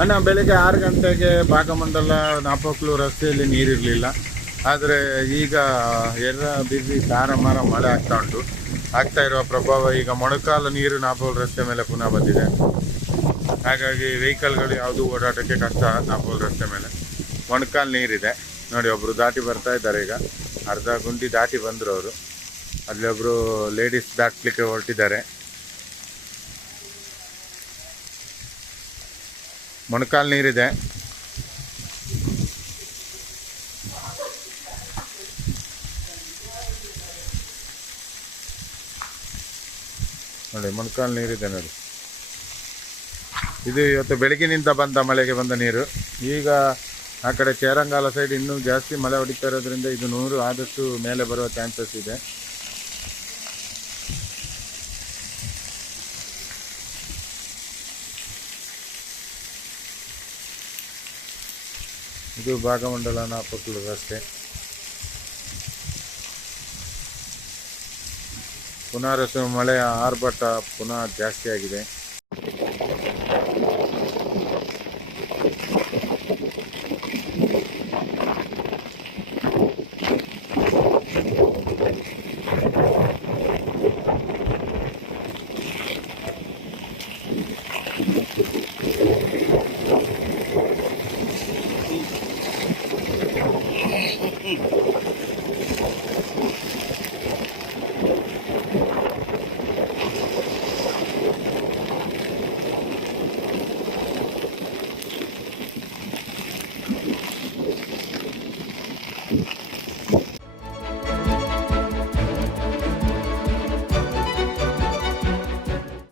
ಅಣ್ಣ, ಬೆಳಿಗ್ಗೆ ಆರು ಗಂಟೆಗೆ ಭಾಗಮಂಡಲ ನಾಪಕ್ಲು ರಸ್ತೆಯಲ್ಲಿ ನೀರಿರಲಿಲ್ಲ. ಆದರೆ ಈಗ ಎಲ್ಲ ಬಿಸಿ ತಾರಮಾರ ಮಳೆ ಆಗ್ತಾ ಉಂಟು. ಆಗ್ತಾ ಇರುವ ಪ್ರಭಾವ ಈಗ ಮೊಣಕಾಲು ನೀರು ನಾಪೋಲ್ ರಸ್ತೆ ಮೇಲೆ ಪುನಃ ಬಂದಿದೆ. ಹಾಗಾಗಿ ವೆಹಿಕಲ್ಗಳು ಯಾವುದು ಓಡಾಟಕ್ಕೆ ಕಷ್ಟ ನಾಪೋಲ್ ರಸ್ತೆ ಮೇಲೆ. ಮೊಣಕಾಲು ನೀರಿದೆ. ನೋಡಿ, ಒಬ್ರು ದಾಟಿ ಬರ್ತಾ ಇದ್ದಾರೆ ಈಗ. ಅರ್ಧ ಗುಂಡಿ ದಾಟಿ ಬಂದರು ಅವರು. ಅಲ್ಲೊಬ್ರು ಲೇಡೀಸ್ ದಾಟ್ಲಿಕ್ಕೆ ಹೊರಟಿದ್ದಾರೆ. ಮೊಣಕಾಲು ನೀರಿದೆ. ನೋಡಿ, ಮೊಣಕಾಲು ನೀರಿದೆ ನೋಡಿ. ಇದು ಇವತ್ತು ಬೆಳಗಿನಿಂದ ಬಂದ ಮಳೆಗೆ ಬಂದ ನೀರು. ಈಗ ಆ ಕಡೆ ಚೇರಂಗಾಲ ಸೈಡ್ ಇನ್ನೂ ಜಾಸ್ತಿ ಮಳೆ ಹೊಡಿತಾ ಇರೋದ್ರಿಂದ ಇದು ನೂರು ಆದಷ್ಟು ಮೇಲೆ ಬರುವ ಚಾನ್ಸಸ್ ಇದೆ. ಇದು ಭಾಗಮಂಡಲ ನಾಪಕ್ಕಲು ರಸ್ತೆ ಪುನಃ ರಸ ಮಳೆಯ ಆರ್ಭಟ ಪುನಃ ಜಾಸ್ತಿ ಆಗಿದೆ. Hmm.